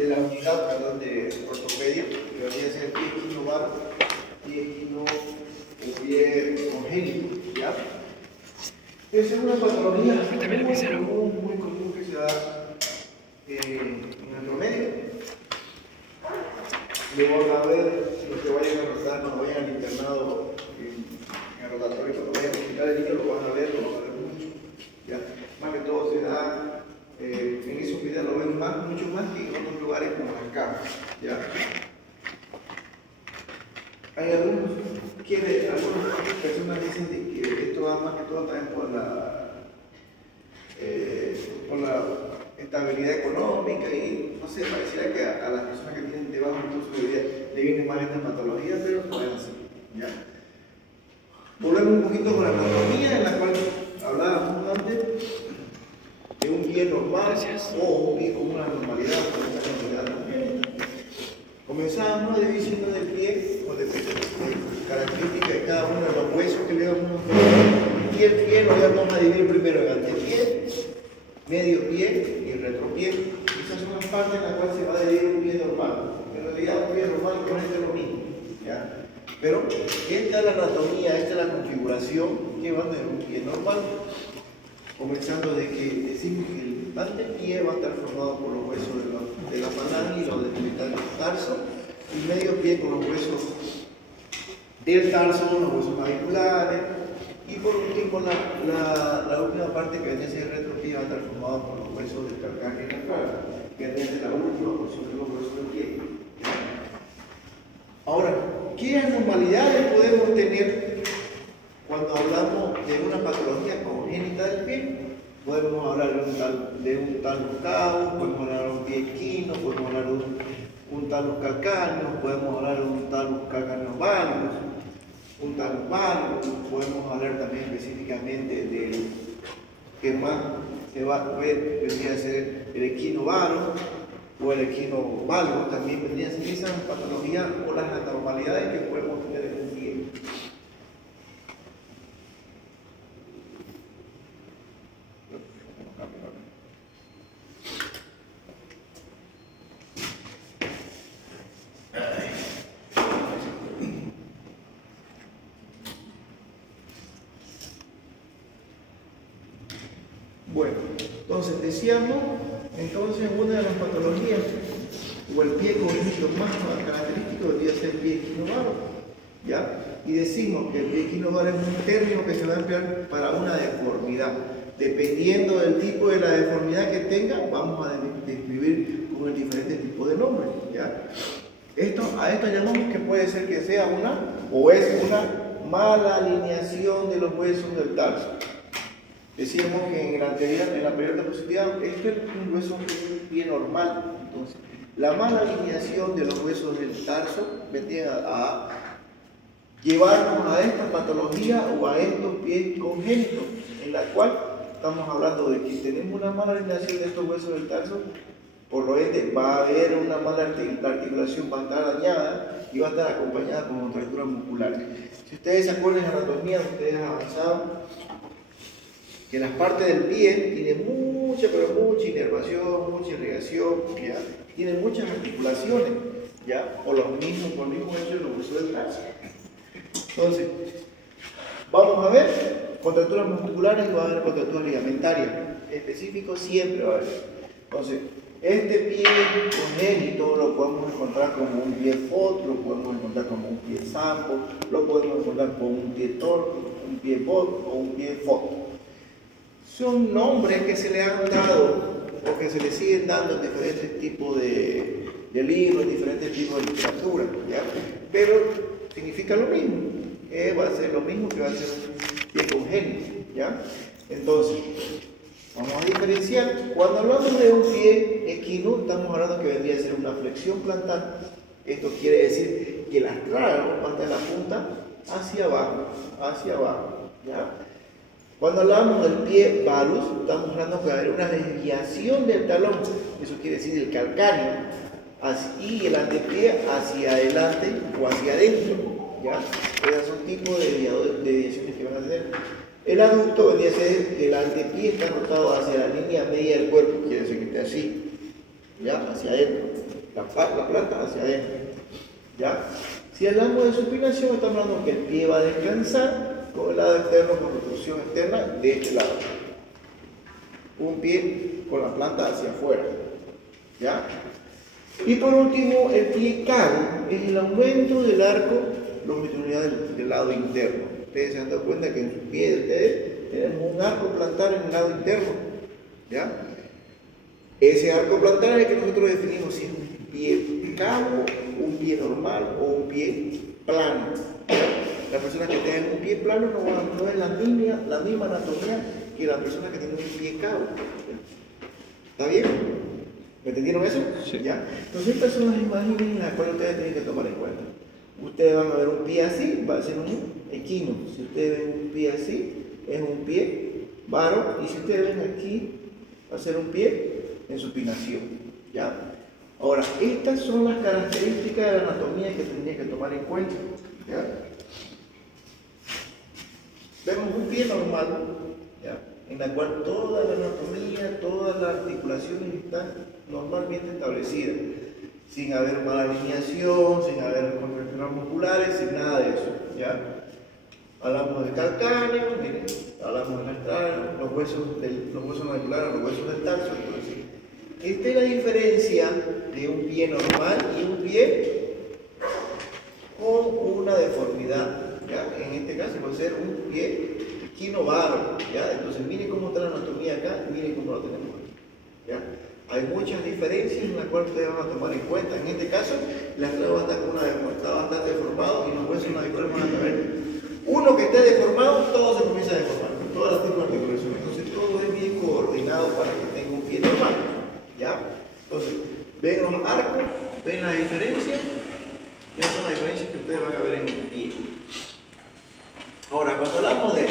de la unidad, perdón, de ortopedia, que debería ser pie equinovarus, pie equino o pie congénito, ¿ya? Esa es una patología muy común que se da en nuestro medio. Luego van a ver, los que vayan a rotar, cuando vayan al internado, en el rotatorio, cuando vayan a visitar el niño, lo van a ver mucho. ¿Ya? Más que todo se da, en esos videos lo ven mucho más que en otros lugares como acá. ¿Ya? Hay algunas personas dicen de que esto va más que todo también por la estabilidad económica y no sé, pareciera que a las personas que tienen de bajo recursos de vida le vienen más estas patologías, pero no es así. ¿Ya? Volvemos un poquito con la anatomía en la cual hablábamos antes de un pie normal o un pie con una normalidad o con una normalidad también. Comenzábamos diciendo del pie con características de cada uno de los huesos que le vamos a ver. Y el pie lo vamos a dividir primero en antepié, medio pie y retropié. Esas son las partes en las cuales se va a dividir un pie normal. En realidad un pie normal con esto es lo mismo. ¿Ya? Pero esta es la anatomía, esta es la configuración que va a tener un pie normal. Comenzando de que decimos que el antepié va a estar formado por los huesos de la falange y los del tarso, y medio pie con los huesos del tarso, los huesos naviculares, y por último la última parte que viene a ser el retropie va a estar formado por los huesos del calcáneo y la que viene la última porción de los huesos del pie. Ahora, ¿qué anormalidades podemos tener cuando hablamos de una patología congénita del pie? Podemos hablar de un talus cavo, podemos hablar de un pie equino, podemos hablar de un talus calcáneo, podemos hablar de un talus calcáneo valgus, un talus valgus, podemos hablar también específicamente del que más se va a ver, vendría a ser el equino valgus o el equino valgus, también vendría a ser esas patologías o las anormalidades que podemos tener en el pie. Bueno, entonces decíamos, una de las patologías o el pie congénito más característico debería ser el pie equinovarus, ¿ya? Y decimos que el pie equinovarus es un término que se va a emplear para una deformidad. Dependiendo del tipo de la deformidad que tenga, vamos a describir con el diferente tipo de nombres, ¿ya? A esto llamamos que puede ser que sea es una mala alineación de los huesos del tarso. Decíamos que en la anterior diapositiva, este es un hueso bien normal. Entonces, la mala alineación de los huesos del tarso vendría a llevarnos a esta patología o a estos pies congénitos, en la cual estamos hablando de que tenemos una mala alineación de estos huesos del tarso, por lo ende va a haber una mala articulación, va a estar dañada y va a estar acompañada con contracturas musculares. Si ustedes se acuerdan de anatomía, ustedes han avanzado que las partes del pie tienen mucha inervación, mucha irrigación, ¿ya? Tienen muchas articulaciones, ¿ya? Por el mismo hecho de los huesos del tarso. Entonces, vamos a ver contracturas musculares y va a haber contracturas ligamentarias. Específico siempre va a haber. Entonces, este pie congénito lo podemos encontrar como un pie FOD, lo podemos encontrar como un pie SAMPO, lo podemos encontrar como un pie TOR, un pie BOD o un pie FOD. Son nombres que se le han dado o que se le siguen dando en diferentes tipos de libros, en diferentes tipos de literatura, ¿ya? Pero significa lo mismo, va a ser lo mismo que va a ser un pie congénito, ¿ya? Entonces, vamos a diferenciar. Cuando hablamos de un pie equino, estamos hablando que vendría a ser una flexión plantar. Esto quiere decir que la estrada va a estar en la punta hacia abajo, ¿ya? Cuando hablamos del pie valgus, estamos hablando que va a haber una desviación del talón, eso quiere decir el calcáneo, y el antepié hacia adelante o hacia adentro, ¿ya? Esos son tipos de desviaciones que van a tener. El aducto vendría a ser que el antepié está rotado hacia la línea media del cuerpo, quiere decir que esté así. ya, hacia adentro, la planta hacia adentro, ya. Si hablamos de supinación, estamos hablando que el pie va a descansar con el lado externo, con rotación externa de este lado. Un pie con la planta hacia afuera, ¿ya? Y por último, el pie cabo es el aumento del arco longitudinal del lado interno. Ustedes se han dado cuenta que en su pie de ustedes tenemos un arco plantar en el lado interno, ¿ya? Ese arco plantar es el que nosotros definimos si es un pie cabo, un pie normal o un pie plano. Las personas que tengan un pie plano no es la misma anatomía que la persona que tiene un pie cabo. ¿Está bien? ¿Me entendieron eso? Sí. ¿Ya? Entonces estas son las imágenes en las cuales ustedes tienen que tomar en cuenta. Ustedes van a ver un pie así, va a ser un equino. Si ustedes ven un pie así, es un pie varo. Y si ustedes ven aquí, va a ser un pie en supinación. ¿Ya? Ahora, estas son las características de la anatomía que tendrían que tomar en cuenta. ¿Ya? Vemos un pie normal, ¿ya? En la cual toda la anatomía, todas las articulaciones están normalmente establecidas, sin haber mala alineación, sin haber contracturas musculares, sin nada de eso, ¿ya? Hablamos del calcáneo, miren, hablamos del astral, los huesos naviculares, los huesos del tarso. Entonces, esta es la diferencia de un pie normal y un pie con una deformidad, ¿ya? En este caso puede ser un pie equinovaro, ¿ya? Entonces miren cómo está la anatomía acá y miren cómo lo tenemos aquí, ¿ya? Hay muchas diferencias en las cuales ustedes van a tomar en cuenta. En este caso, la clave va a estar está bastante deformado y los huesos naviculares van a estar. Uno que esté deformado, todo se comienza a deformar, todas las tipos de articulaciones. Entonces todo es bien coordinado para que tenga un pie normal, ¿ya? Entonces, ven los arcos, ven la diferencia. Esas son las diferencias que ustedes van a ver en el pie. Ahora, cuando hablamos de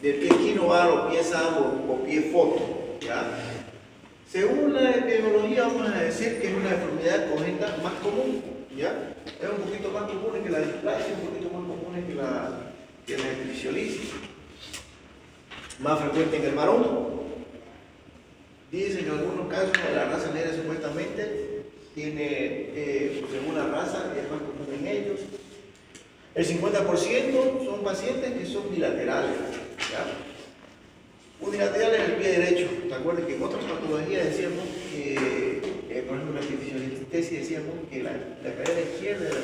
pie equinovaro, pie sambo o pie foto, ¿ya? Según la epidemiología, vamos a decir que es una deformidad congénita más común, ¿ya? Es un poquito más común que la displasia, un poquito más común que la epifisiolisis. Más frecuente en el varón. Dicen que en algunos casos la raza negra supuestamente tiene, según la raza, es más común en ellos. El 50% son pacientes que son bilaterales, ¿ya? Unilateral es el pie derecho. ¿Te acuerdas que en otras patologías decíamos que, por ejemplo, la epifisiolisis decíamos que la cadera izquierda es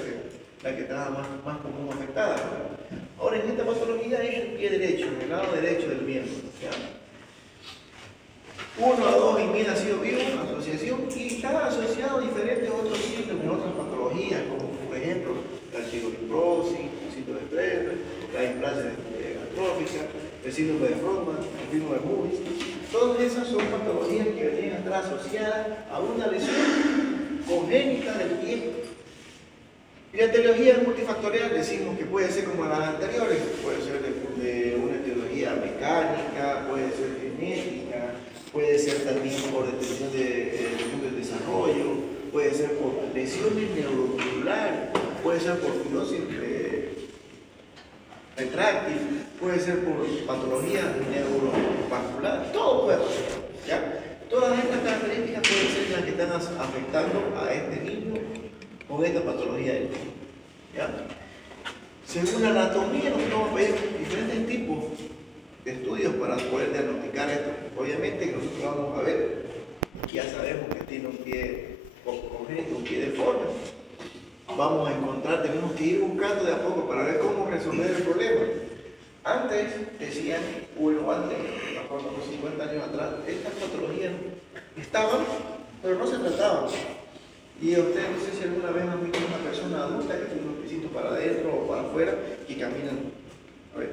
la que estaba más común afectada? Ahora, en esta patología es el pie derecho, el lado derecho del miembro, ¿ya? 1 a 2 y ha sido vivo, asociación, y está asociado a diferentes otros síntomas en otras patologías, como por ejemplo la arterioliprosis, el síndrome de Fleber, la displasia atrófica, el síndrome de Frohman, el síndrome de Moebius. Todas esas son patologías que venían a estar asociadas a una lesión congénita del pie. Y la etiología multifactorial decimos que puede ser como las anteriores, puede ser de una etiología mecánica, puede ser genética, puede ser también por detención del desarrollo, puede ser por lesiones neuromusculares, puede ser por fibrosis retráctil, puede ser por patología neurovascular, todo puede ser, ¿ya? Todas estas características pueden ser las que están afectando a este niño con esta patología del pie, ¿ya? Según la anatomía, nosotros vamos a ver diferentes tipos de estudios para poder diagnosticar esto. Obviamente que nosotros vamos a ver, ya sabemos que tiene un pie congénito, un pie deforme. Vamos a encontrar, tenemos que ir buscando de a poco para ver cómo resolver el problema. Antes decían, antes, unos 50 años atrás, estas patologías estaban, pero no se trataban. Y ustedes no sé si alguna vez han visto una persona adulta que tiene unos piecitos para adentro o para afuera y caminan. A ver,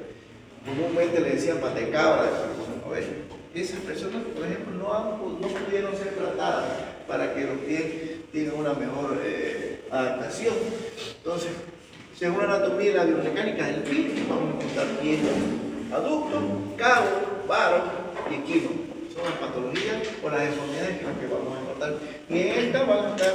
comúnmente le decían patecabra, a ver, esas personas, por ejemplo, no pudieron ser tratadas para que los pies tengan una mejor adaptación. Entonces, según la anatomía y la biomecánica del pie, vamos a encontrar pies aducto, cabo, varo y equino. Son las patologías o las deformidades que vamos a encontrar. Y en esta van a estar,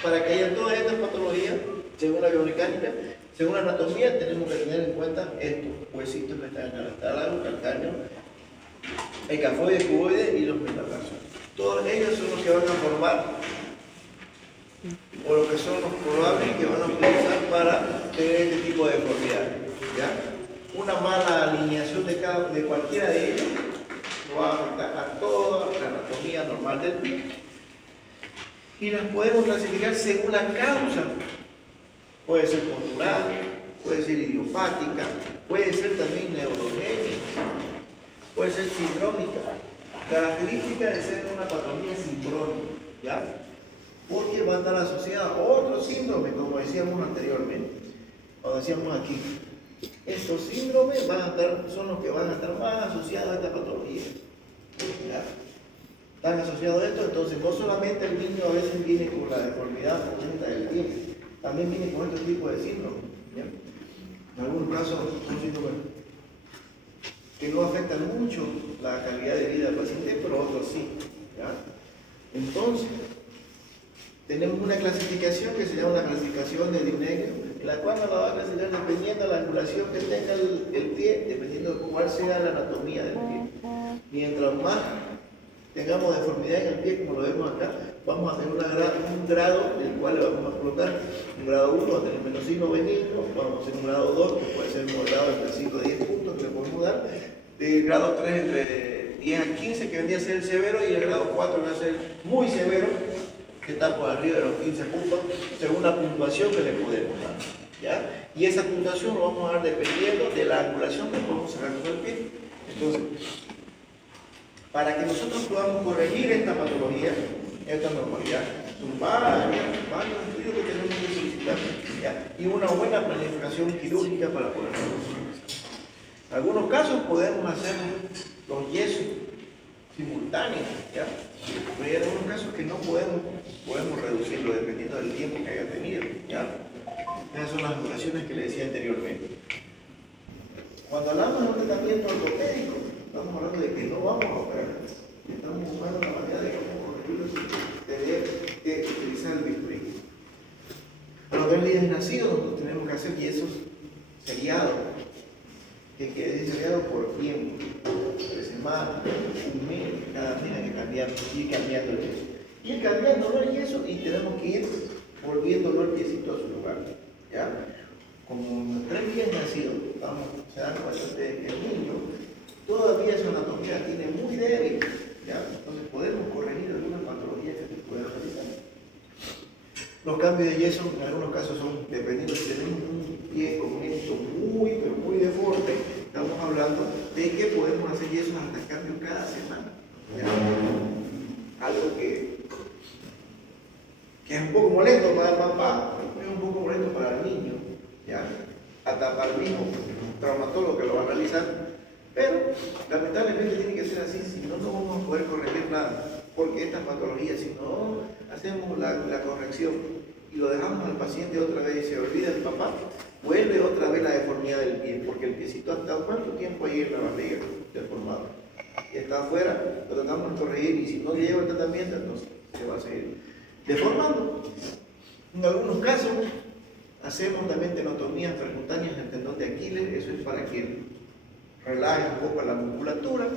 para que haya todas estas patologías, según la biomecánica, según la anatomía, tenemos que tener en cuenta estos huesitos que están acá, el tálamo, calcáneo, el cafoide, cuboide y los metatarsos. Todos ellos son los que van a formar, o los que son los probables que van a utilizar para tener este tipo de deformidades. ¿Ya? Una mala alineación de cualquiera de ellos lo va a afectar a toda la anatomía normal del pie. Y las podemos clasificar según la causa. Puede ser postural, puede ser idiopática, puede ser también neurogénica, puede ser sindrómica. Característica de ser una patología sindrómica, ¿ya? Porque va a estar asociada a otro síndrome, como decíamos anteriormente, o decíamos aquí. Estos síndromes son los que van a estar más asociados a esta patología, ¿ya? Están asociados a esto, entonces no solamente el niño a veces viene con la deformidad congénita del pie, también viene con este tipo de síndrome, ¿ya? En algunos casos son síndromes que no afectan mucho la calidad de vida del paciente, pero otros sí, ¿ya? Entonces, tenemos una clasificación que se llama la clasificación de Dinegro, en la cual nos la va a clasificar dependiendo de la angulación que tenga el pie, dependiendo de cuál sea la anatomía del pie. Mientras más tengamos deformidad en el pie, como lo vemos acá, vamos a tener un grado del cual le vamos a explotar. Un grado 1 va a tener menos signo benigno, vamos a hacer un grado 2 que puede ser moderado entre 5 a 10 puntos que le podemos dar. El grado 3 entre 10 a 15 que vendría a ser el severo, y el grado 4 va a ser muy severo, que está por arriba de los 15 puntos, según la puntuación que le podemos dar, ¿ya? Y esa puntuación lo vamos a dar dependiendo de la angulación que podemos sacar con el pie. Entonces, para que nosotros podamos corregir esta patología, esta normalidad, son varios estudios que tenemos que solicitar, ¿ya? Y una buena planificación quirúrgica para poder hacerlo. En algunos casos podemos hacer los yesos simultáneos, ¿ya? Pero hay algunos casos que no podemos reducirlo dependiendo del tiempo que haya tenido, ¿ya? Esas son las angulaciones que le decía anteriormente. Cuando hablamos de un tratamiento ortopédico, estamos hablando de que no vamos a operar. Estamos buscando la manera de cómo corregirlo sin tener que utilizar el bisturí. Para los bebés nacidos, nosotros tenemos que hacer yesos seriados, que quiere decir seriados por tiempo, 3 semanas, un mes, cada mes hay que cambiar, ir cambiando el yeso. Ir cambiando el yeso y tenemos que ir volviéndolo el piecito a su lugar, ¿ya? Como 3 días nacidos, se dan cuenta de que el niño todavía su anatomía tiene muy débil, ¿ya? Entonces podemos corregir algunas patologías que se pueden realizar. Los cambios de yeso en algunos casos son, dependiendo si tenemos un pie congénito pero muy deforme, estamos hablando de que podemos hacer yesos hasta cambios cada semana, ¿ya? Algo que es un poco molesto para el papá, es un poco molesto para el niño, ¿ya? Hasta para el mismo traumatólogo que lo va a realizar, pero lamentablemente tiene que ser así, si no, no vamos a poder corregir nada, porque estas patologías, si no hacemos la corrección y lo dejamos al paciente otra vez y se olvida el papá, vuelve otra vez la deformidad del pie, porque el piecito ha estado ¿cuánto tiempo ahí en la barriga deformado? Y está afuera, lo tratamos de corregir, y si no lleva el tratamiento, entonces se va a seguir deformando. En algunos casos hacemos también tenotomías percutáneas en el tendón de Aquiles, eso es para que relaje un poco la musculatura.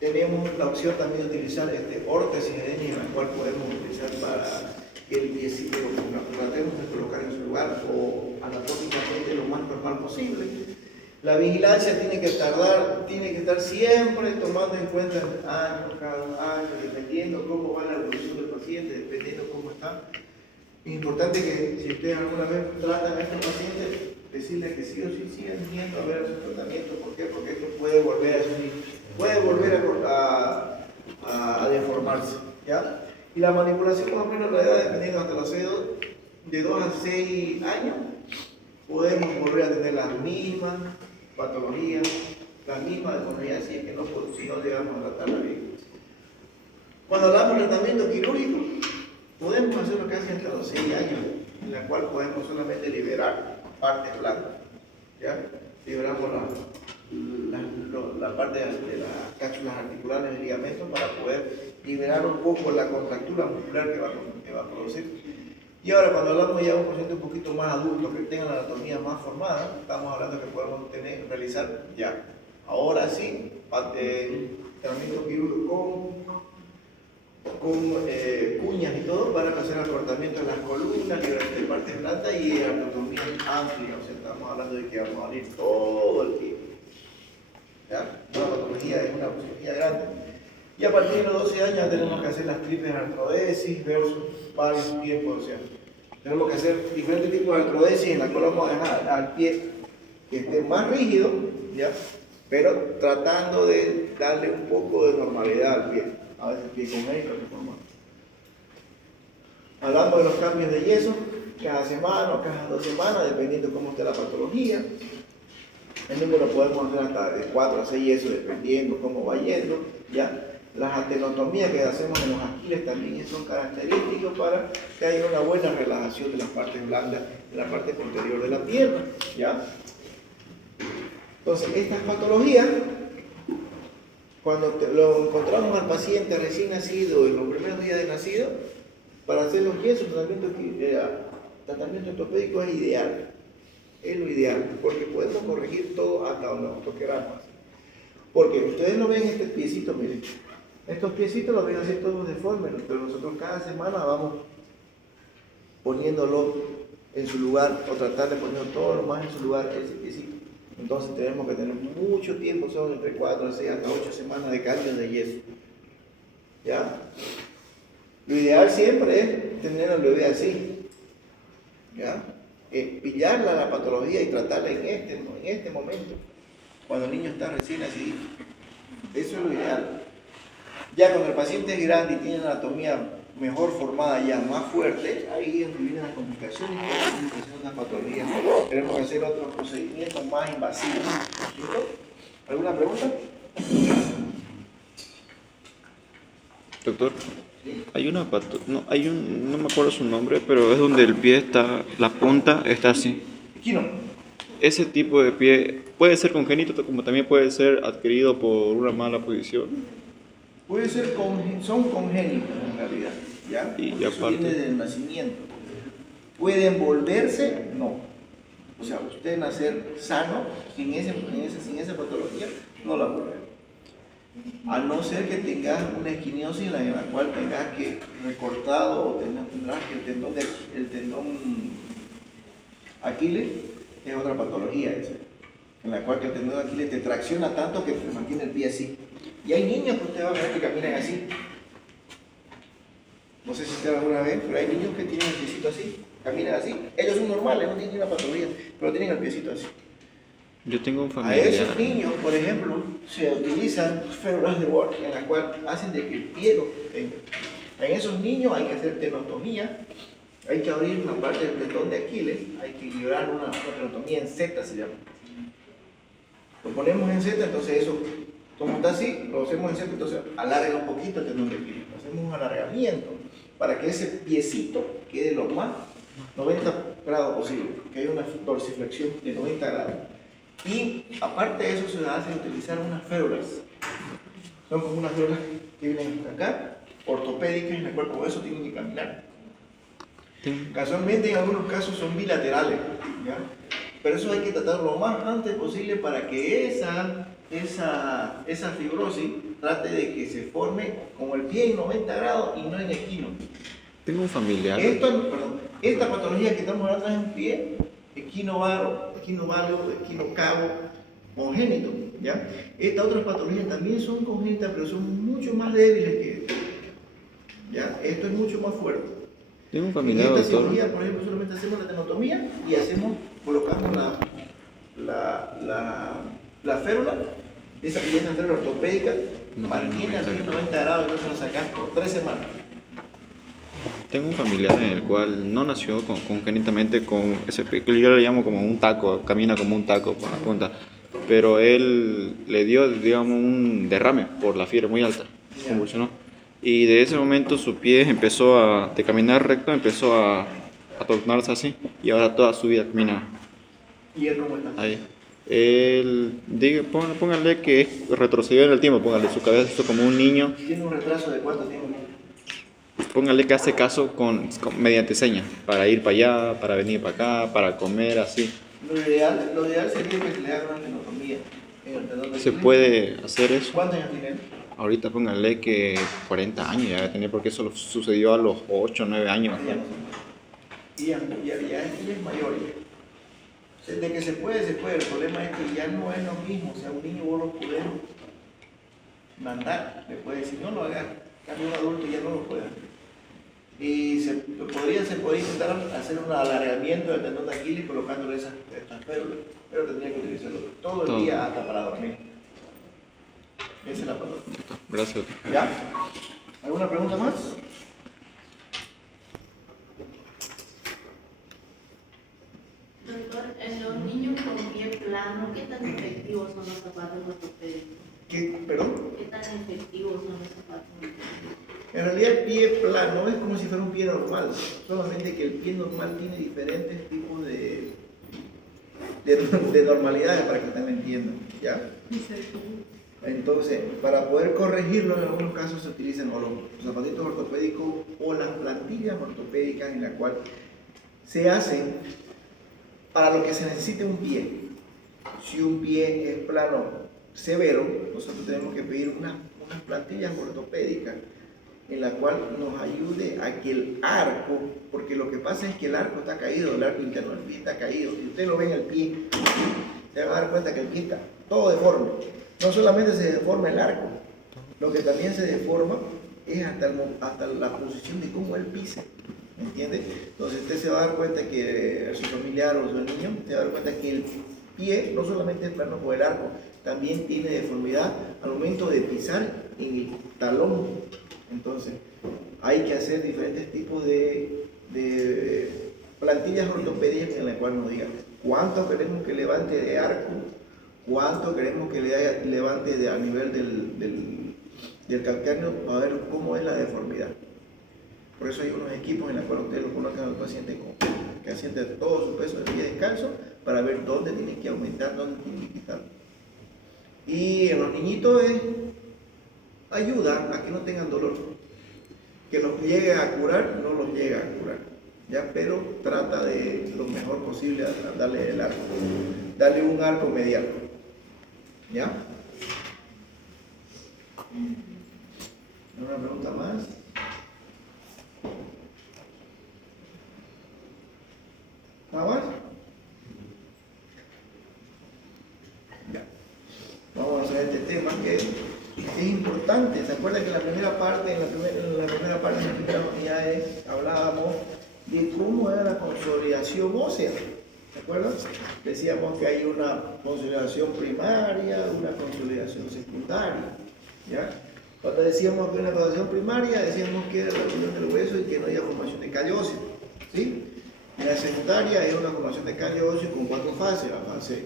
Tenemos la opción también de utilizar órtesis edenia, en la cual podemos utilizar para que el piecito lo tratemos de colocar en su lugar o anatómicamente lo más normal posible. La vigilancia tiene que estar siempre tomando en cuenta cada año, dependiendo cómo va la evolución del paciente, dependiendo cómo está. Es importante que si ustedes alguna vez tratan a estos pacientes, decirles que sí o sí sigan yendo a ver su tratamiento. ¿Por qué? Porque esto puede volver a deformarse, ¿ya? Y la manipulación más o menos la edad, dependiendo hasta los de 2 a 6 años, podemos volver a tener las mismas patologías, las mismas deformidades, si es que si no llegamos a tratarla bien. Cuando hablamos de tratamiento quirúrgico, podemos hacer lo que hace hasta los 6 años, en la cual podemos solamente liberar partes blancas, ¿ya? Liberamos la parte de las cápsulas articulares del ligamento para poder liberar un poco la contractura muscular que va a producir. Y ahora cuando hablamos ya de un paciente un poquito más adulto, que tenga la anatomía más formada, estamos hablando que podemos realizar ya, ahora sí, tratamiento quirúrgico cuñas y todo para hacer acortamiento de las columnas, liberación de partes blandas y anatomía amplia. O sea, estamos hablando de que vamos a abrir todo el pie. ¿Ya? Una patología es una cirugía grande. Y a partir de los 12 años ya tenemos que hacer las triples artrodesis versus varios tiempos. O sea, tenemos que hacer diferentes tipos de artrodesis en la cual vamos a dejar al pie que esté más rígido, ¿ya? Pero tratando de darle un poco de normalidad al pie. A veces el pie congénito se forma. Hablamos de los cambios de yeso, cada semana o cada 2 semanas, dependiendo de cómo esté la patología. El número podemos hacer hasta de 4 a 6 yesos, dependiendo cómo va yendo, ¿ya? Las atenotomías que hacemos en los aquiles también son característicos para que haya una buena relajación de las partes blandas de la parte posterior de la pierna, ¿ya? Entonces, estas patologías, cuando lo encontramos al paciente recién nacido, en los primeros días de nacido, para hacer los yesos, tratamiento ortopédico es ideal. Es lo ideal, porque podemos corregir todo hasta donde nosotros queramos. Porque ustedes no ven este piecito, miren. Estos piecitos los ven así todos deformes, pero nosotros cada semana vamos poniéndolo en su lugar o tratar de ponerlo todo lo más en su lugar ese piecito. Entonces tenemos que tener mucho tiempo, son entre 4, 6 hasta 8 semanas de cambio de yeso. ¿Ya? Lo ideal siempre es tener al bebé así. ¿Ya? Pillarla la patología y tratarla en este momento, cuando el niño está recién nacido. Eso es lo ideal. Ya cuando el paciente es grande y tiene una anatomía mejor formada, ya más fuerte, ahí es donde vienen las complicaciones y las patologías. Tenemos que hacer otros procedimientos más invasivos. ¿Listo? ¿Alguna pregunta? Doctor, hay una no me acuerdo su nombre, pero es donde el pie está, la punta está así. Quino. Ese tipo de pie puede ser congénito, como también puede ser adquirido por una mala posición. Puede ser, son congénitos en realidad, ¿ya? Y eso aparte, viene del nacimiento. ¿Pueden volverse? No. O sea, usted nacer sano, sin esa patología, no la vuelve. A no ser que tengas una esquiniosis en la cual tengas que recortado o tendrás que el tendón Aquiles es otra patología esa, en la cual el tendón de Aquiles te tracciona tanto que te mantiene el pie así. Y hay niños que usted va a ver que caminan así. No sé si usted alguna vez, pero hay niños que tienen el piecito así, caminan así. Ellos son normales, no tienen una patología, pero tienen el piecito así. yo tengo un A familiar. esos niños, por ejemplo, se utilizan férulas de Watt en las cuales hacen de que el pie lo tenga. En esos niños hay que hacer tenotomía, hay que abrir una parte del tendón de Aquiles, hay que liberar una tenotomía en Z, se llama. Lo ponemos en Z, entonces eso, como está así, lo hacemos en Z, entonces alarga un poquito el tendón de Aquiles. Hacemos un alargamiento para que ese piecito quede lo más 90 grados posible, que haya una dorsiflexión de 90 grados. Y aparte de eso se hace utilizar unas férulas. Son como unas férulas que vienen acá, ortopédicas, en las cuales con eso tienen que caminar. Casualmente en algunos casos son bilaterales, ¿ya? Pero eso hay que tratarlo lo más antes posible para que esa fibrosis trate de que se forme como el pie en 90 grados y no en esquino. Tengo un familiar. Esta patología que estamos hablando es un pie equinovaro, equinocavo, congénito, ¿ya? Estas otras patologías también son congénitas, pero son mucho más débiles que esto, ¿ya? Esto es mucho más fuerte. Tengo un familiar, en esta doctor. cirugía, por ejemplo, solamente hacemos la tenotomía y colocamos la férula, esa férula ortopédica, mantiene al 90 grados y no se lo sacamos por 3 semanas. Tengo un familiar en el cual no nació congénitamente con ese pie, que yo le llamo como un taco, camina como un taco por la punta, pero él le dio, digamos, un derrame por la fiebre muy alta, convulsionó. Y de ese momento su pie empezó de caminar recto, empezó a tornarse así, y ahora toda su vida camina ¿Y él cómo está? ahí. Él, póngale que es retrocedió en el tiempo, póngale su cabeza hizo como un niño. ¿Tiene un retraso de cuánto tiempo? Póngale que hace caso mediante señas, para ir para allá, para venir para acá, para comer, así. Lo ideal sería que se le haga una tenotomía en el tendón de ¿Se Aquiles. puede hacer eso? ¿Cuántos años tiene él? ahorita póngale que 40 años ya debe tener, porque eso sucedió a los 8 o 9 años. Y ya es mayor. De que se puede, se puede. El problema es que ya no es lo mismo. O sea, un niño vos lo podés mandar, le puede decir, no lo hagas. Cambio un adulto ya no lo puede hacer. Y se podría intentar hacer un alargamiento del tendón de Aquiles colocándole estas férulas, pero tendría que utilizarlo todo el día hasta para dormir. Esa es la palabra. Gracias. ¿Ya? ¿Alguna pregunta más? Doctor, en los niños con pie plano, ¿qué tan efectivos son los zapatos ortopédicos? ¿Perdón? ¿Qué tan efectivos son los zapatos ortopédicos? En realidad el pie plano es como si fuera un pie normal, solamente que el pie normal tiene diferentes tipos de normalidades para que ustedes me entiendan, ¿ya? Entonces, para poder corregirlo, en algunos casos se utilizan o los zapatitos ortopédicos o las plantillas ortopédicas en la cual se hacen para lo que se necesite un pie. Si un pie es plano severo, nosotros tenemos que pedir unas plantillas ortopédicas en la cual nos ayude a que el arco, porque lo que pasa es que el arco está caído, el arco interno del pie está caído. Si usted lo ve en el pie, se va a dar cuenta que el pie está todo deforme. No solamente se deforma el arco, lo que también se deforma es hasta la posición de cómo él pisa. ¿Me entiende? Entonces usted se va a dar cuenta que su familiar o su niño se va a dar cuenta que el pie no solamente es plano por el arco, también tiene deformidad al momento de pisar en el talón. Entonces hay que hacer diferentes tipos de plantillas ortopédicas en las cuales nos digan cuánto queremos que levante de arco, cuánto queremos que levante a nivel del calcáneo, a ver cómo es la deformidad. Por eso hay unos equipos en los cuales ustedes lo colocan al paciente que asiente todo su peso de pie descalzo para ver dónde tiene que aumentar, dónde tiene que quitar. Y en los niñitos ayuda a que no tengan dolor. Que los llegue a curar, no los llega a curar, ¿ya? Pero trata de lo mejor posible darle el arco, darle un arco mediano, ¿ya? ¿Una pregunta más? ¿Nada más? Ya. Vamos a hacer este tema que es importante. ¿Se acuerdan que en la primera parte de la primera unidad hablábamos de cómo era la consolidación ósea? ¿Se acuerdan? Decíamos que hay una consolidación primaria, una consolidación secundaria, ¿ya? Cuando decíamos que una consolidación primaria, decíamos que era la unión del hueso y que no había formación de callo óseo, ¿sí? En la secundaria es una formación de callo óseo con 4 fases: la fase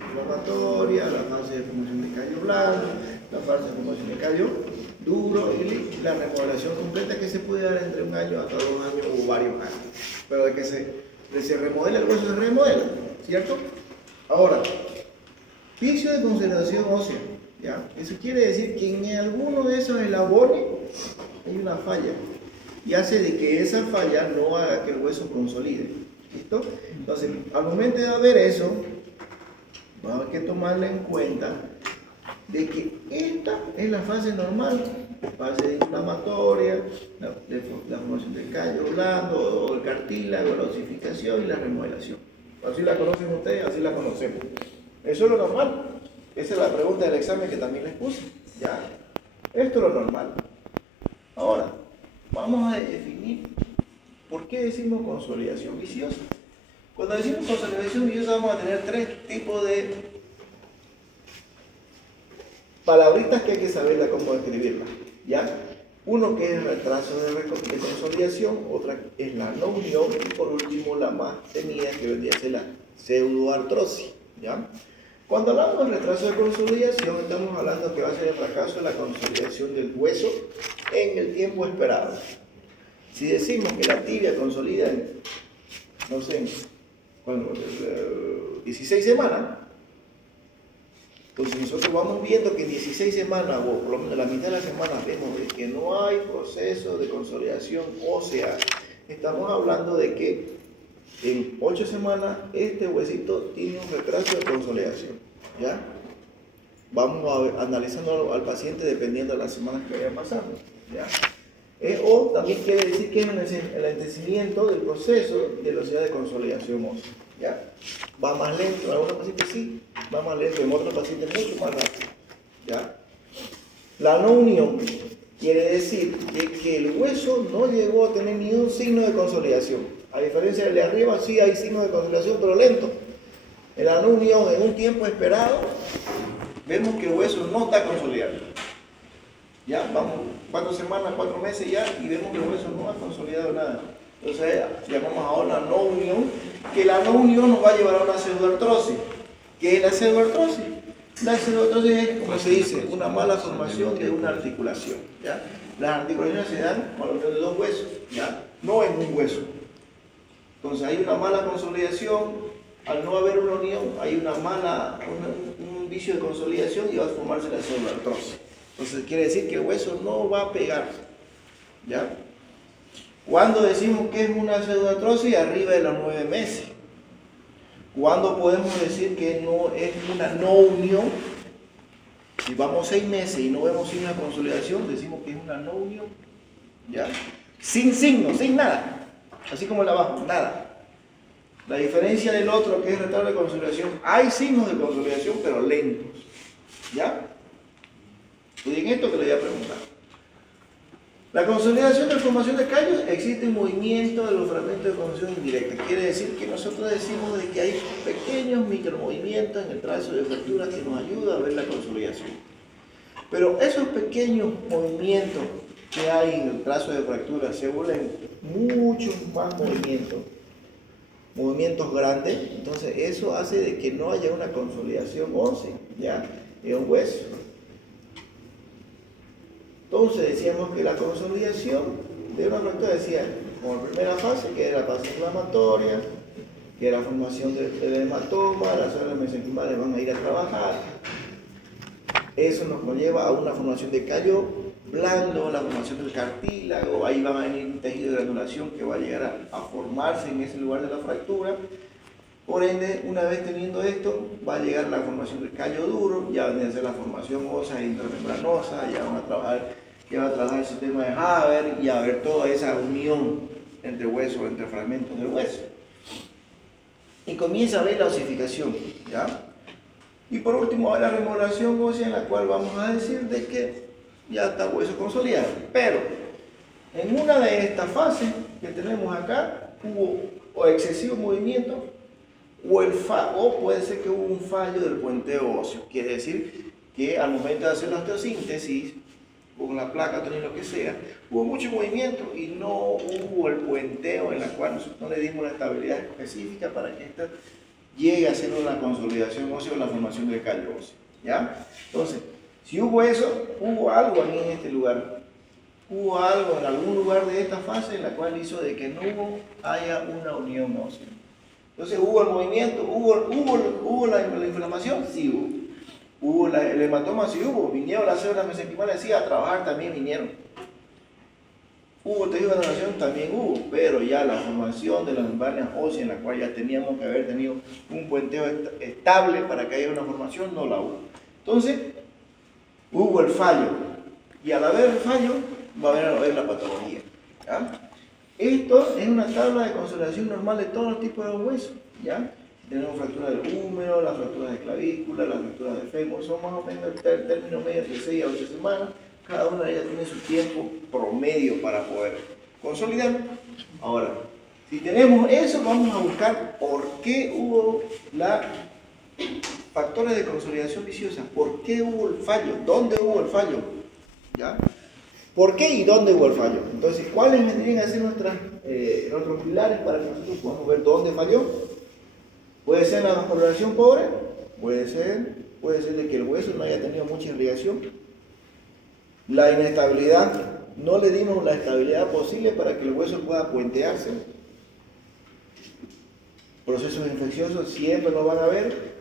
inflamatoria, la fase de formación de callo blando, la fase de formación de callo duro y la remodelación completa, que se puede dar entre 1 año hasta 2 años o varios años. Pero de que se remodela el hueso, se remodela, ¿cierto? Ahora, fisio de consolidación ósea, ¿ya? Eso quiere decir que en alguno de esos eslabones hay una falla y hace de que esa falla no haga que el hueso consolide, ¿listo? Entonces, al momento de haber eso, vamos a que tomarla en cuenta de que esta es la fase normal, fase inflamatoria, la formación del callo blando, o el cartílago, la osificación y la remodelación. Así la conocen ustedes, así la conocemos. Eso es lo normal. Esa es la pregunta del examen que también les puse. ¿Ya? Esto es lo normal. Ahora, vamos a definir por qué decimos consolidación viciosa. Cuando decimos consolidación viciosa vamos a tener 3 tipos de palabritas que hay que saberla cómo escribirlas, ¿ya? Uno que es retraso de consolidación, otra es la no unión y por último la más temida que vendría a ser la pseudoartrosis, ¿ya? Cuando hablamos de retraso de consolidación estamos hablando que va a ser el fracaso de la consolidación del hueso en el tiempo esperado. Si decimos que la tibia consolida en, no sé, 16 semanas, entonces nosotros vamos viendo que en 16 semanas, o por lo menos la mitad de la semana, vemos de que no hay proceso de consolidación ósea. Estamos hablando de que en 8 semanas este huesito tiene un retraso de consolidación, ¿ya? vamos a ver, analizando al paciente dependiendo de las semanas que vayan pasando. ¿Ya? O también quiere decir que es el lentecimiento del proceso de velocidad de consolidación ósea. ¿Ya? Va más lento, en algunos pacientes sí, va más lento, en otros pacientes mucho más rápido. ¿Ya? La no unión quiere decir que el hueso no llegó a tener ni un signo de consolidación. A diferencia del de arriba, sí hay signos de consolidación, pero lento. En la no unión, en un tiempo esperado, vemos que el hueso no está consolidado. Ya, vamos 4 semanas, 4 meses ya, y vemos que el hueso no ha consolidado nada. Entonces, llamamos ahora no unión, que la no unión nos va a llevar a una pseudoartrosis. ¿Qué es la pseudoartrosis? La pseudoartrosis es, como se dice, una mala formación de una articulación. ¿Ya? Las articulaciones se dan con la unión de dos huesos, ¿ya? No en un hueso. Entonces hay una mala consolidación, al no haber una unión hay un vicio de consolidación y va a formarse la pseudoartrosis. Entonces quiere decir que el hueso no va a pegar. ¿Ya? ¿Cuándo decimos que es una pseudoartrosis? Arriba de los 9 meses. ¿Cuándo podemos decir que no es una no unión? Si vamos 6 meses y no vemos signo de consolidación, decimos que es una no unión. ¿Ya? Sin signo, sin nada. Así como el abajo, nada. La diferencia del otro, que es retardo de consolidación, hay signos de consolidación, pero lentos. ¿Ya? Estudien esto que le voy a preguntar. La consolidación de formación de callos, existe un movimiento de los fragmentos de consolidación indirecta. Quiere decir que nosotros decimos de que hay pequeños micromovimientos en el trazo de fracturas que nos ayudan a ver la consolidación. Pero esos pequeños movimientos que hay en el trazo de fractura se vuelven muchos más movimientos grandes. Entonces eso hace de que no haya una consolidación ósea, ¿ya? En un hueso. Entonces decíamos que la consolidación de una fractura decía, como primera fase, que era la fase inflamatoria, que era la formación del hematoma, las células mesenquimales van a ir a trabajar. Eso nos conlleva a una formación de callo blando, la formación del cartílago, ahí va a venir un tejido de granulación que va a llegar a formarse en ese lugar de la fractura. Por ende, una vez teniendo esto, va a llegar la formación del callo duro, ya va a ser la formación ósea e intramembranosa, ya va a trabajar el sistema de Haber y a ver toda esa unión entre huesos, entre fragmentos del hueso. Y comienza a ver la osificación, ¿ya? Y por último, la remodelación ósea, en la cual vamos a decir de que ya está hueso consolidado. Pero, en una de estas fases que tenemos acá, hubo o excesivo movimiento, o puede ser que hubo un fallo del puenteo óseo. Quiere decir que al momento de hacer la osteosíntesis, con la placa, o lo que sea, hubo mucho movimiento y no hubo el puenteo en la cual nosotros no le dimos la estabilidad específica para que esta llegue a hacer una consolidación ósea o la formación del callo óseo. ¿Ya? Entonces, si hubo eso, hubo algo ahí en este lugar. Hubo algo en algún lugar de esta fase en la cual hizo de que no haya una unión ósea. Entonces, ¿hubo el movimiento? ¿Hubo la inflamación? Sí hubo. ¿Hubo el hematoma? Sí hubo. ¿Vinieron las células mesenquimales? Sí, a trabajar también vinieron. ¿Hubo tejido de granulación? También hubo. Pero ya la formación de las membranas óseas, en la cual ya teníamos que haber tenido un puenteo estable para que haya una formación, no la hubo. Entonces, hubo el fallo. Y al haber el fallo, va a haber la patología. ¿Ya? Esto es una tabla de consolidación normal de todos los tipos de huesos. ¿Ya? Tenemos fracturas del húmero, las fracturas de clavícula, las fracturas de fémur, son más o menos el término medio de 6 a 8 semanas. Cada una de ellas tiene su tiempo promedio para poder consolidar. Ahora, si tenemos eso, vamos a buscar por qué hubo factores de consolidación viciosa, por qué hubo el fallo, dónde hubo el fallo. ¿Ya? ¿Por qué y dónde hubo el fallo? Entonces, ¿cuáles vendrían a ser nuestros pilares para que nosotros podamos ver dónde falló? Puede ser la vascularización pobre, puede ser de que el hueso no haya tenido mucha irrigación. La inestabilidad, no le dimos la estabilidad posible para que el hueso pueda puentearse. Procesos infecciosos siempre lo van a ver.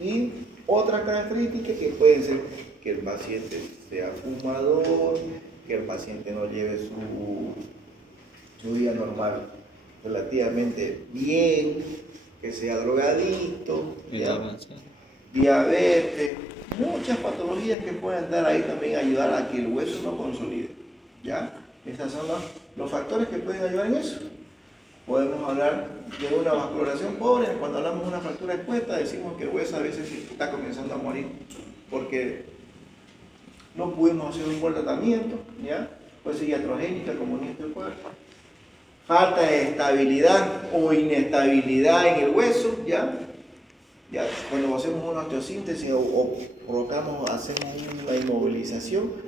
Y otras características que pueden ser que el paciente sea fumador, que el paciente no lleve su vida normal relativamente bien, que sea drogadicto, diabetes, muchas patologías que pueden dar ahí también ayudar a que el hueso no consolide. ¿Ya? Estos son los factores que pueden ayudar en eso. Podemos hablar de una vascularización pobre. Cuando hablamos de una fractura expuesta, decimos que el hueso a veces está comenzando a morir porque no pudimos hacer un buen tratamiento, ¿ya? Puede ser iatrogénica, como en este cuerpo. Falta de estabilidad o inestabilidad en el hueso, ¿ya? Ya, cuando hacemos una osteosíntesis o hacemos una inmovilización,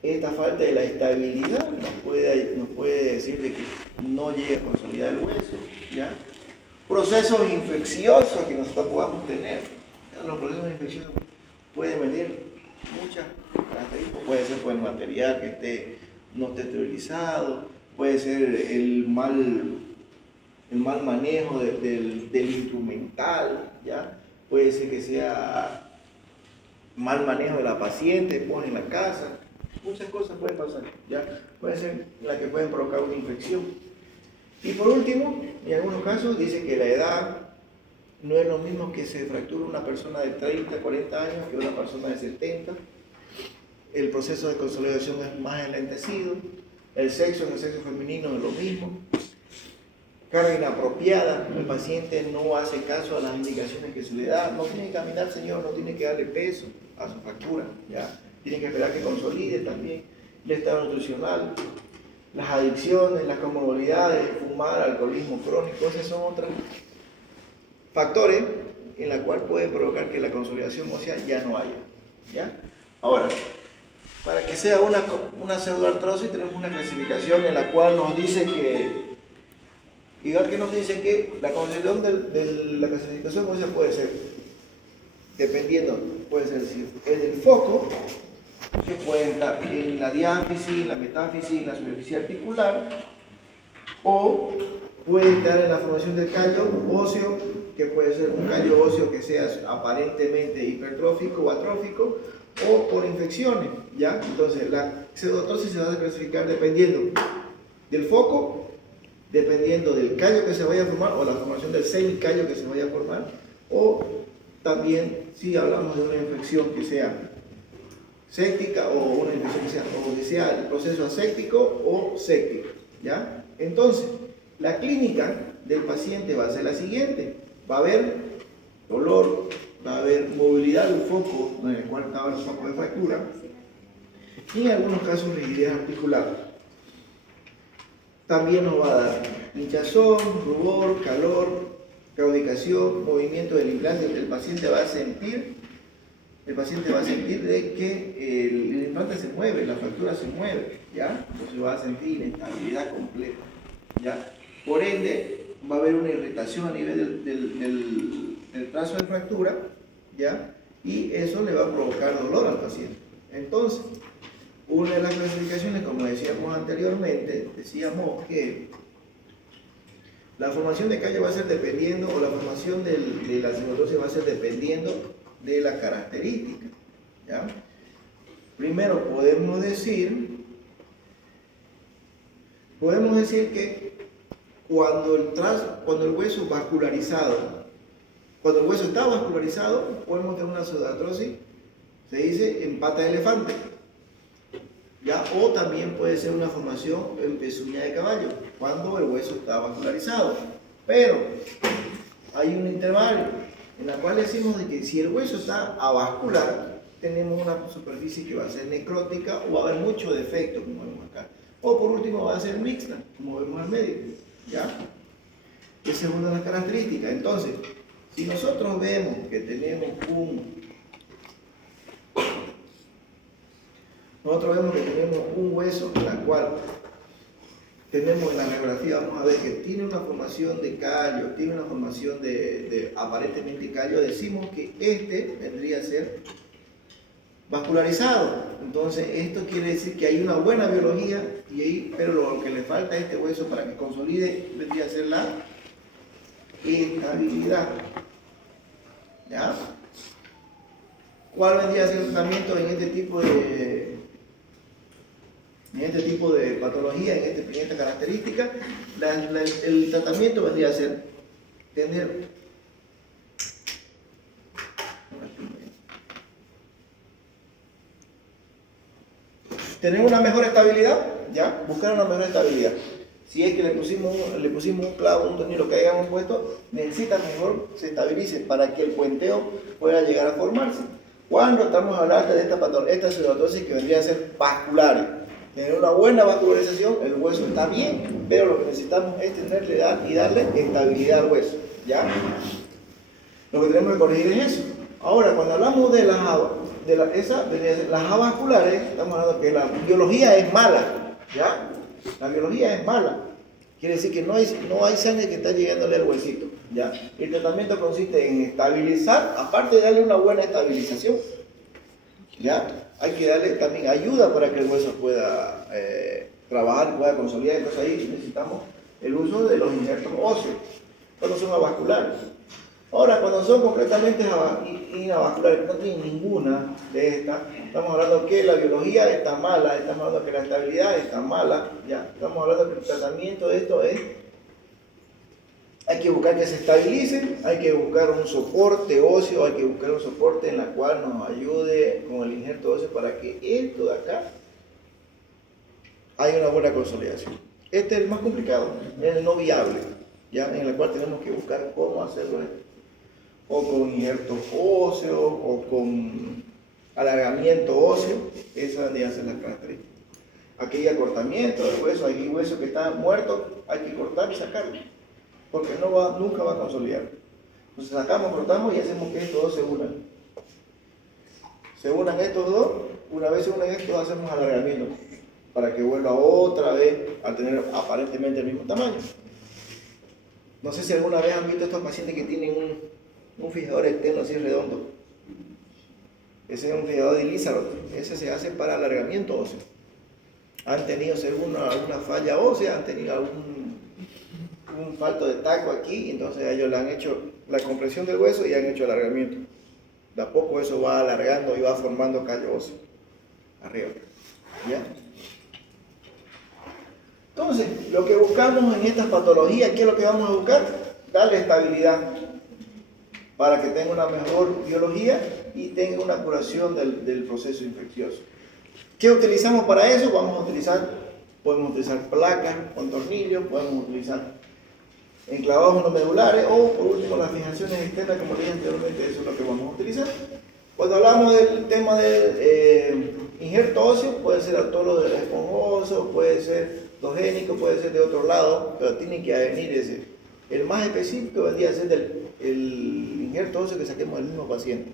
esta falta de la estabilidad nos puede decir de que no llega a consolidar el hueso, ¿ya? Procesos infecciosos que nosotros podamos tener. Los procesos infecciosos pueden venir muchas características. Puede ser por el material que no esté esterilizado, puede ser el mal manejo del instrumental, ¿ya? Puede ser que sea mal manejo de la paciente, pone en la casa. Muchas cosas pueden pasar, ¿ya? Puede ser la que pueden provocar una infección. Y por último, en algunos casos dice que la edad no es lo mismo que se fractura una persona de 30, 40 años que una persona de 70. El proceso de consolidación es más enlentecido. El sexo en el sexo femenino es lo mismo. Carga inapropiada, el paciente no hace caso a las indicaciones que se le da. No tiene que caminar, señor, no tiene que darle peso a su fractura, ¿ya? Tiene que esperar que consolide también. El estado nutricional, las adicciones, las comorbilidades, fumar, alcoholismo crónico, esos son otros factores en los cuales pueden provocar que la consolidación ósea ya no haya, ¿ya? Ahora, para que sea una pseudoartrosis tenemos una clasificación en la cual nos dice que igual que nos dice que la consolidación de la clasificación ósea puede ser, dependiendo, puede ser en el foco, que puede estar en la diáfisis, la metáfisis, la superficie articular, o puede estar en la formación del callo óseo, que puede ser un callo óseo que sea aparentemente hipertrófico o atrófico, o por infecciones, ¿ya? Entonces, la pseudoartrosis se va a clasificar dependiendo del foco, dependiendo del callo que se vaya a formar o la formación del semicallo que se vaya a formar, o también si hablamos de una infección que sea séptica o una infección que sea el proceso aséptico o séptico, ¿ya? Entonces, la clínica del paciente va a ser la siguiente: va a haber dolor, va a haber movilidad del foco en el cual estaba el foco de fractura y en algunos casos rigidez articular. También nos va a dar hinchazón, rubor, calor, claudicación, movimiento del implante. El paciente va a sentir de que el implante se mueve, la fractura se mueve, ¿ya? Entonces va a sentir inestabilidad completa, ¿ya? Por ende, va a haber una irritación a nivel del trazo de fractura, ¿ya? Y eso le va a provocar dolor al paciente. Entonces, una de las clasificaciones, como decíamos anteriormente, decíamos que la formación de callo va a ser dependiendo, o la formación de la pseudoartrosis va a ser dependiendo de la característica, ¿ya? Primero podemos decir que cuando el hueso está vascularizado, podemos tener una pseudoartrosis, se dice en pata de elefante, ¿ya? O también puede ser una formación en pezuña de caballo, cuando el hueso está vascularizado. Pero hay un intervalo en la cual decimos de que si el hueso está avascular, tenemos una superficie que va a ser necrótica o va a haber mucho defecto, como vemos acá. O por último va a ser mixta, como vemos al medio, ¿ya? Esa es una de las características. Entonces, si nosotros vemos que tenemos un hueso en la cual tenemos en la radiografía, vamos a ver que tiene una formación de callo, tiene una formación de aparentemente callo, decimos que este vendría a ser vascularizado. Entonces esto quiere decir que hay una buena biología, pero lo que le falta a este hueso para que consolide vendría a ser la estabilidad, ¿ya? ¿Cuál vendría a ser el tratamiento en este tipo de patología, en esta característica? El tratamiento vendría a ser tener tener una mejor estabilidad, ¿ya? Buscar una mejor estabilidad. Si es que le pusimos un clavo, un tornillo que hayamos puesto, necesita mejor se estabilice para que el puenteo pueda llegar a formarse. Cuando estamos hablando de esta pseudoartrosis que vendría a ser vasculares, tener una buena vascularización, el hueso está bien, pero lo que necesitamos es y darle estabilidad al hueso, ¿ya? Lo que tenemos que corregir es eso. Ahora, cuando hablamos de las avasculares, estamos hablando que la biología es mala, ¿ya? La biología es mala. Quiere decir que no hay sangre que está llegándole al huesito, ¿ya? El tratamiento consiste en estabilizar, aparte de darle una buena estabilización, ¿ya? Hay que darle también ayuda para que el hueso pueda trabajar, pueda consolidar. Entonces ahí necesitamos el uso de los injertos óseos, cuando son avasculares. Ahora, cuando son completamente inavasculares, no tienen ninguna de estas, estamos hablando que la biología está mala, estamos hablando que la estabilidad está mala, ya, estamos hablando que el tratamiento de esto es, hay que buscar que se estabilicen, hay que buscar un soporte óseo, hay que buscar un soporte en la cual nos ayude con el injerto óseo para que esto de acá haya una buena consolidación. Este es el más complicado, es el no viable, ya, en el cual tenemos que buscar cómo hacerlo o con injertos óseos, o con alargamiento óseo, esas de hacer las características. Aquí hay acortamiento del hueso, hay hueso que está muerto, hay que cortar y sacarlo, porque nunca va a consolidar. Entonces sacamos, cortamos y hacemos que estos dos se unan. Se unan estos dos, una vez se unen estos, hacemos alargamiento, para que vuelva otra vez a tener aparentemente el mismo tamaño. No sé si alguna vez han visto estos pacientes que tienen un fijador externo así redondo. Ese es un fijador de Lizard. Ese se hace para alargamiento óseo. Han tenido alguna falla ósea, han tenido un falto de taco aquí, entonces ellos le han hecho la compresión del hueso y han hecho alargamiento. De a poco eso va alargando y va formando callo óseo arriba. ¿Ya? Entonces, lo que buscamos en estas patologías, ¿qué es lo que vamos a buscar? Darle estabilidad para que tenga una mejor biología y tenga una curación del proceso infeccioso. ¿Qué utilizamos para eso? Podemos utilizar placas con tornillos, podemos utilizar enclavados monomedulares o por último las fijaciones externas, como dije anteriormente, eso es lo que vamos a utilizar. Cuando hablamos del tema del injerto óseo, puede ser autólogo esponjoso, puede ser dogénico, puede ser de otro lado, pero tiene que venir ese. El más específico vendría a ser el injerto óseo que saquemos del mismo paciente,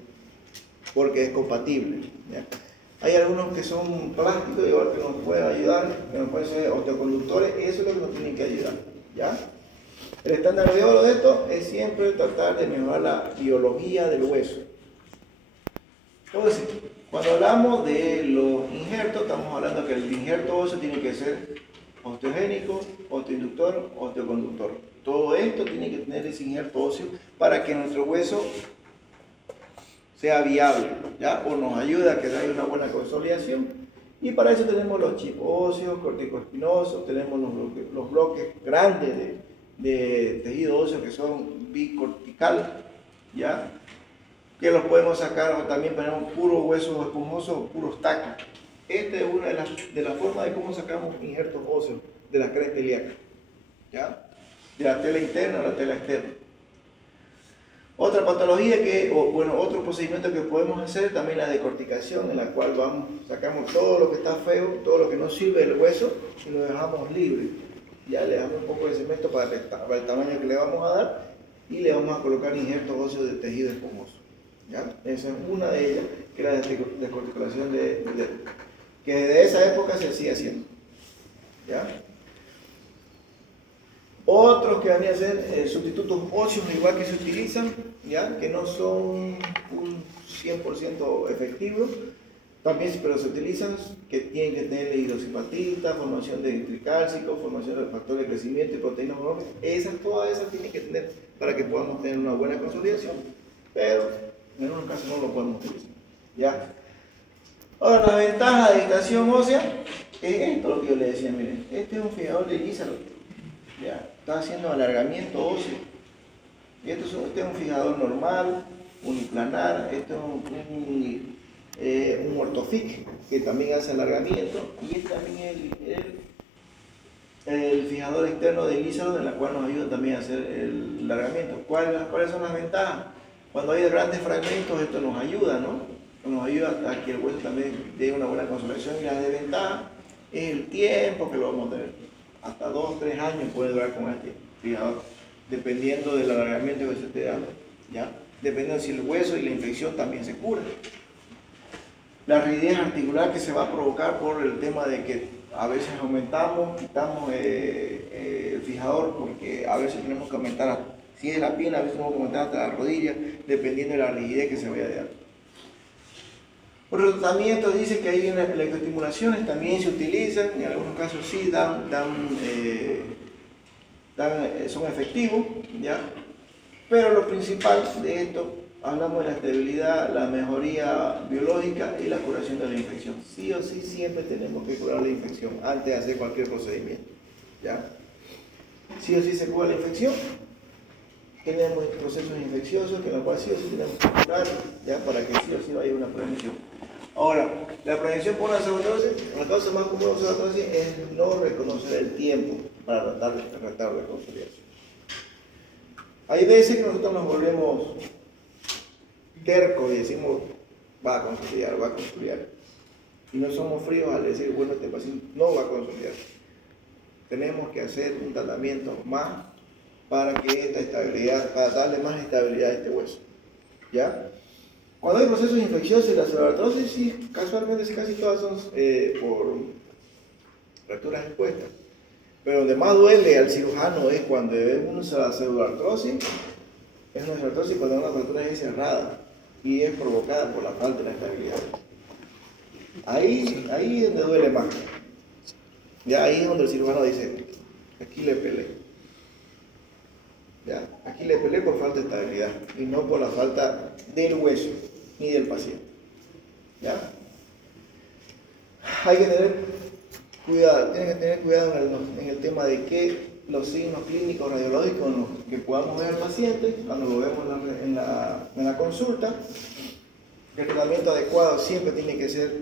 porque es compatible, ¿ya? Hay algunos que son plásticos y otros que nos pueden ayudar, que nos pueden ser osteoconductores, eso es lo que nos tienen que ayudar, ¿ya? El estándar de oro de esto es siempre tratar de mejorar la biología del hueso. Entonces, cuando hablamos de los injertos, estamos hablando que el injerto óseo tiene que ser osteogénico, osteoinductor, osteoconductor. Todo esto tiene que tener ese injerto óseo para que nuestro hueso sea viable, ¿ya? O nos ayude a que haya una buena consolidación. Y para eso tenemos los chips óseos, corticoespinosos, tenemos los bloques grandes de tejido óseo que son bicortical, ¿ya? Que los podemos sacar, o también tenemos puros huesos esponjosos o puros tacos. Esta es una de las formas de cómo sacamos injertos óseos de la cresta ilíaca, ¿ya? De la tela interna a la tela externa. Otra patología otro procedimiento que podemos hacer también la decorticación, en la cual sacamos todo lo que está feo, todo lo que no sirve del hueso y lo dejamos libre. Ya le damos un poco de cemento para el tamaño que le vamos a dar y le vamos a colocar injertos óseos de tejido esponjoso, ¿ya? Esa es una de ellas, que es la descorticulación que desde esa época se sigue haciendo, ¿ya? Otros que van a ser sustitutos óseos igual que se utilizan, ¿ya? Que no son un 100% efectivos, también, pero se utilizan, que tienen que tener hidroxipatita, formación de tricálcico, formación de factores de crecimiento y proteínas hormonales. Todas esas tienen que tener para que podamos tener una buena consolidación, pero en algunos casos no lo podemos utilizar, ¿ya? Ahora, la ventaja de extracción ósea es esto, lo que yo le decía, miren, este es un fijador de Lizard, ¿ya? Está haciendo alargamiento óseo, y este es un fijador normal, uniplanar, este es un ortofic, que también hace alargamiento, y es también el fijador externo del Lísaro, en la cual nos ayuda también a hacer el alargamiento. ¿Cuáles son las ventajas? Cuando hay grandes fragmentos, esto nos ayuda, ¿no? Nos ayuda a que el hueso también dé una buena consolidación. Y la desventaja es el tiempo que lo vamos a tener. Hasta 2 o 3 años puede durar con este fijador, dependiendo del alargamiento que se esté dando, ¿ya? Dependiendo si el hueso y la infección también se curan. La rigidez articular que se va a provocar por el tema de que a veces aumentamos, quitamos el fijador, porque a veces tenemos que aumentar, si es la pierna, a veces tenemos que aumentar hasta la rodilla, dependiendo de la rigidez que se vaya a dar. Por el tratamiento dice que hay electroestimulaciones, también se utilizan, en algunos casos sí son efectivos, ¿ya? Pero lo principal de esto, hablamos de la estabilidad, la mejoría biológica y la curación de la infección. Sí o sí siempre tenemos que curar la infección antes de hacer cualquier procedimiento, ¿ya? Sí o sí se cura la infección. Tenemos procesos infecciosos que en los cuales sí o sí tenemos que curar, ¿ya? Para que sí o sí haya una prevención. Ahora, la prevención por la sobredosis, la causa más común de la sobredosis es no reconocer el tiempo para tratar de consolidación. Hay veces que nosotros nos volvemos tercos y decimos, va a consolidar. Y no somos fríos al decir, bueno, este paciente no va a consolidar. Tenemos que hacer un tratamiento más para que esta estabilidad, para darle más estabilidad a este hueso, ¿ya? Cuando hay procesos infecciosos y la pseudoartrosis, sí, casualmente casi todas son por fracturas expuestas. Pero donde más duele al cirujano es cuando vemos la pseudoartrosis, es una pseudoartrosis cuando una fractura es cerrada y es provocada por la falta de la estabilidad. Ahí es donde duele más. Ya ahí es donde el cirujano dice, aquí le peleé. Ya, aquí le peleé por falta de estabilidad y no por la falta del hueso ni del paciente. ¿Ya? Hay que tener cuidado, tienen que tener cuidado en el tema de que los signos clínicos radiológicos que podamos ver al paciente cuando lo vemos en la consulta. El tratamiento adecuado siempre tiene que ser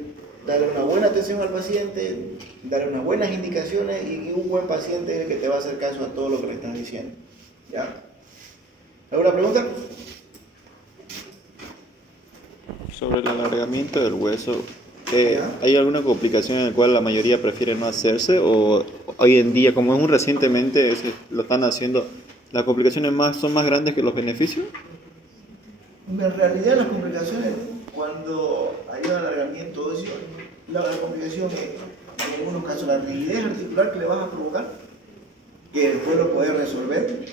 darle una buena atención al paciente, darle unas buenas indicaciones, y un buen paciente es el que te va a hacer caso a todo lo que le estás diciendo. ¿Ya? ¿Alguna pregunta? Sobre el alargamiento del hueso, ¿hay alguna complicación en la cual la mayoría prefiere no hacerse? ¿O hoy en día, como es recientemente lo están haciendo, las complicaciones son más grandes que los beneficios? En realidad las complicaciones, cuando hay un alargamiento óseo, la complicación es, en algunos casos, la rigidez articular que le vas a provocar, que después lo puedes resolver,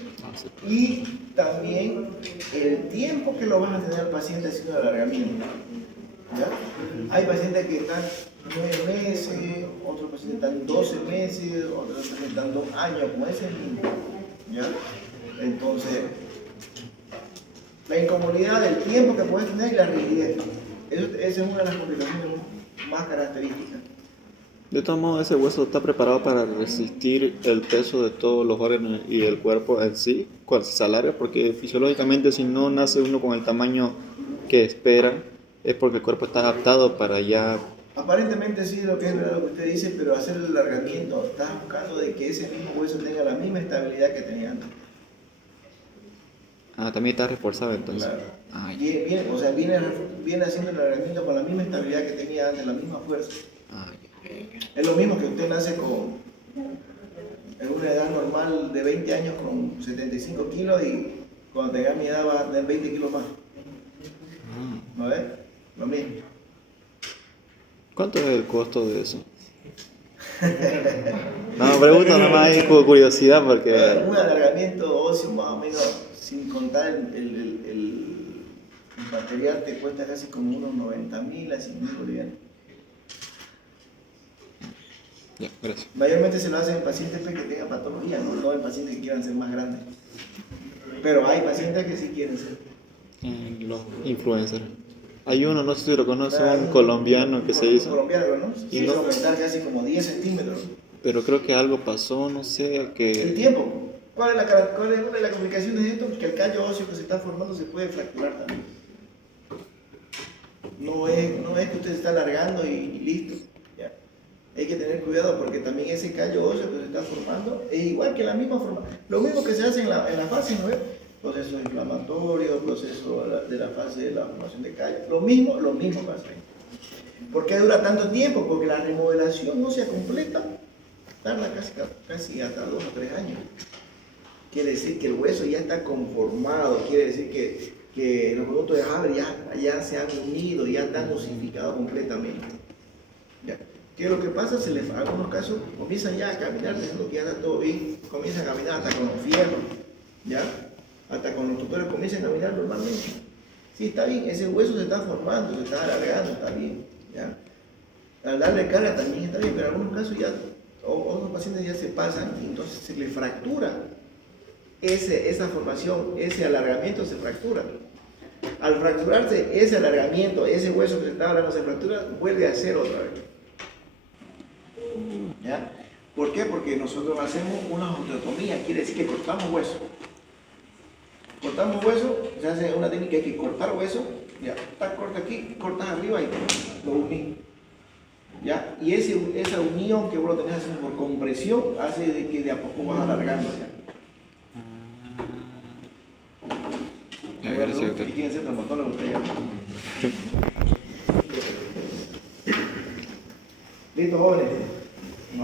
y también el tiempo que lo vas a tener al paciente haciendo el alargamiento. ¿Ya? Hay pacientes que están 9 meses, otros pacientes están 12 meses, otros pacientes están 2 años, como ese mismo. ¿Ya? Entonces, la incomodidad del tiempo que puedes tener y la rigidez. Esa es una de las complicaciones más características. De todos modos, ese hueso está preparado para resistir el peso de todos los órganos y el cuerpo en sí, cuando se alarga, porque fisiológicamente si no nace uno con el tamaño que espera, es porque el cuerpo está adaptado para ya... Aparentemente sí, lo que usted dice, pero hacer el alargamiento, estás buscando de que ese mismo hueso tenga la misma estabilidad que tenía antes. Ah, también está reforzado entonces. Claro. Ah, Viene haciendo el alargamiento con la misma estabilidad que tenía antes, la misma fuerza. ah, Es lo mismo que usted nace en una edad normal de 20 años con 75 kilos y cuando tenga mi edad va a tener 20 kilos más. ¿No ves? Lo mismo. ¿Cuánto es el costo de eso? No, pregunto nomás ahí por curiosidad porque... Un alargamiento óseo más o menos, sin contar el material, te cuesta casi como unos 90.000 a 100.000 bolivianos. Ya, gracias. Mayormente se lo hacen en pacientes que tengan patología, no en pacientes que quieran ser más grandes. Pero hay pacientes que sí quieren ser. Los influencers. Hay uno, no sé si lo conoce, un colombiano que se hizo. Colombiano, ¿no? Y Se hizo no- aumentar casi como 10 centímetros. Pero creo que algo pasó, no sé, El que... tiempo. ¿Cuál es una de las complicaciones de esto? Que el callo óseo que se está formando se puede fracturar también. No es que usted se está alargando y listo. ¿Ya? Hay que tener cuidado porque también ese callo óseo que se está formando es igual que la misma forma. Lo mismo que se hace en la fase, ¿no es? Proceso inflamatorio, proceso de la fase de la formación de callo. Lo mismo pasa ahí. ¿Por qué dura tanto tiempo? Porque la remodelación no se completa. Tarda casi hasta 2 o 3 años. Quiere decir que el hueso ya está conformado, quiere decir que los productos de Haber ya se han unido, ya están osificados completamente. ¿Ya? ¿Qué es lo que pasa? En algunos casos comienzan ya a caminar, diciendo que ya está todo bien, comienzan a caminar hasta con los fierros, ¿ya? Hasta con los tutores comienzan a caminar normalmente. Sí, está bien, ese hueso se está formando, se está alargando, está bien, ¿ya? Al darle carga también está bien, pero en algunos casos ya, otros pacientes ya se pasan y entonces se le fractura esa formación, ese alargamiento se fractura. Al fracturarse ese alargamiento, ese hueso que se está alargando se fractura, vuelve a ser otra vez. ¿Ya? ¿Por qué? Porque nosotros hacemos una osteotomía, quiere decir que cortamos hueso. Cortamos hueso, se hace una técnica que hay que cortar hueso, ya, corta aquí, cortas arriba y lo unís. ¿Ya? Y esa unión que vos lo tenés haciendo por compresión hace de que de a poco vas alargando. Ya, gracias, doctor. ¿Y quién es el traumatólogo? Listo, jóvenes.